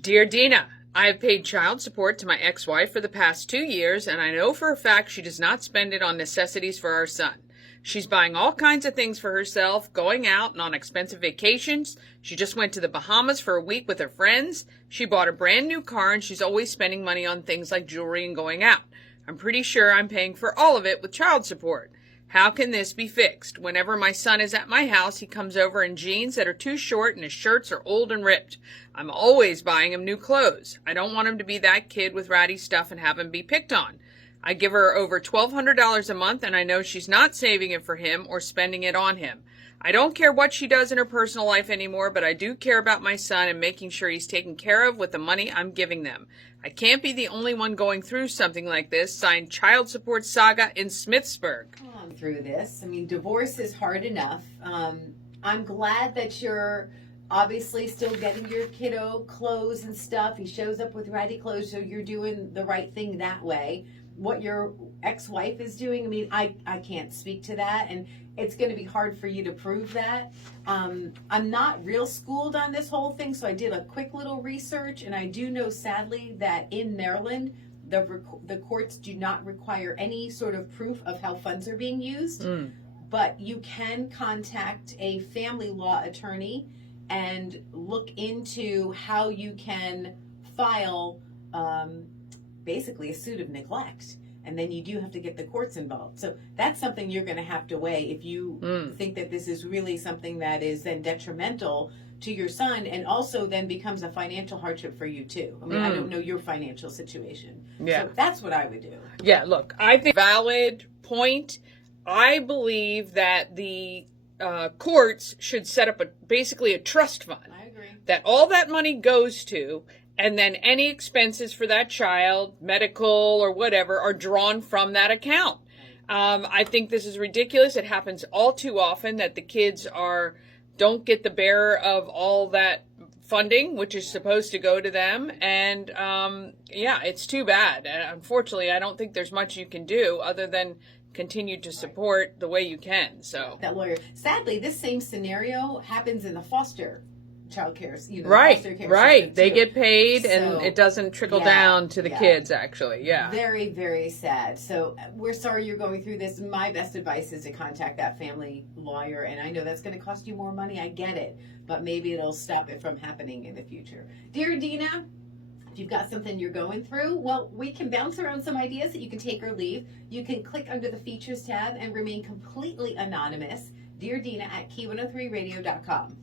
Dear Dina, I have paid child support to my ex-wife for the past 2 years, and I know for a fact she does not spend it on necessities for our son. She's buying all kinds of things for herself, going out and on expensive vacations. She just went to the Bahamas for a week with her friends. She bought a brand new car, and she's always spending money on things like jewelry and going out. I'm pretty sure I'm paying for all of it with child support. How can this be fixed? Whenever my son is at my house, he comes over in jeans that are too short and his shirts are old and ripped. I'm always buying him new clothes. I don't want him to be that kid with ratty stuff and have him be picked on. I give her over $1,200 a month, and I know she's not saving it for him or spending it on him. I don't care what she does in her personal life anymore, but I do care about my son and making sure he's taken care of with the money I'm giving them. I can't be the only one going through something like this. Signed, Child Support Saga in Smithsburg. Through this. I mean, divorce is hard enough. I'm glad that you're obviously still getting your kiddo clothes and stuff. He shows up with ratty clothes, so you're doing the right thing that way. What your ex-wife is doing, I mean, I can't speak to that, and it's going to be hard for you to prove that. I'm not real schooled on this whole thing, so I did a quick little research, and I do know, sadly, that in Maryland, the courts do not require any sort of proof of how funds are being used, but you can contact a family law attorney and look into how you can file basically a suit of neglect. And then you do have to get the courts involved. So that's something you're going to have to weigh if you think that this is really something that is then detrimental to your son, and also then becomes a financial hardship for you too. I mean, I don't know your financial situation. Yeah. So that's what I would do. Yeah, look, I think valid point. I believe that the courts should set up basically a trust fund. I agree. That all that money goes to, and then any expenses for that child, medical or whatever, are drawn from that account. I think this is ridiculous. It happens all too often that the kids don't get the bearer of all that funding, which is supposed to go to them. And it's too bad. And unfortunately, I don't think there's much you can do other than continue to support the way you can. So that lawyer. Sadly, this same scenario happens in the foster child care, right, foster care right. They too. get paid, So, and it doesn't trickle down to the kids. Actually, yeah. Very, very sad. So we're sorry you're going through this. My best advice is to contact that family lawyer, and I know that's going to cost you more money. I get it, but maybe it'll stop it from happening in the future. Dear Dina, if you've got something you're going through, well, we can bounce around some ideas that you can take or leave. You can click under the features tab and remain completely anonymous. Dear Dina at key103radio.com.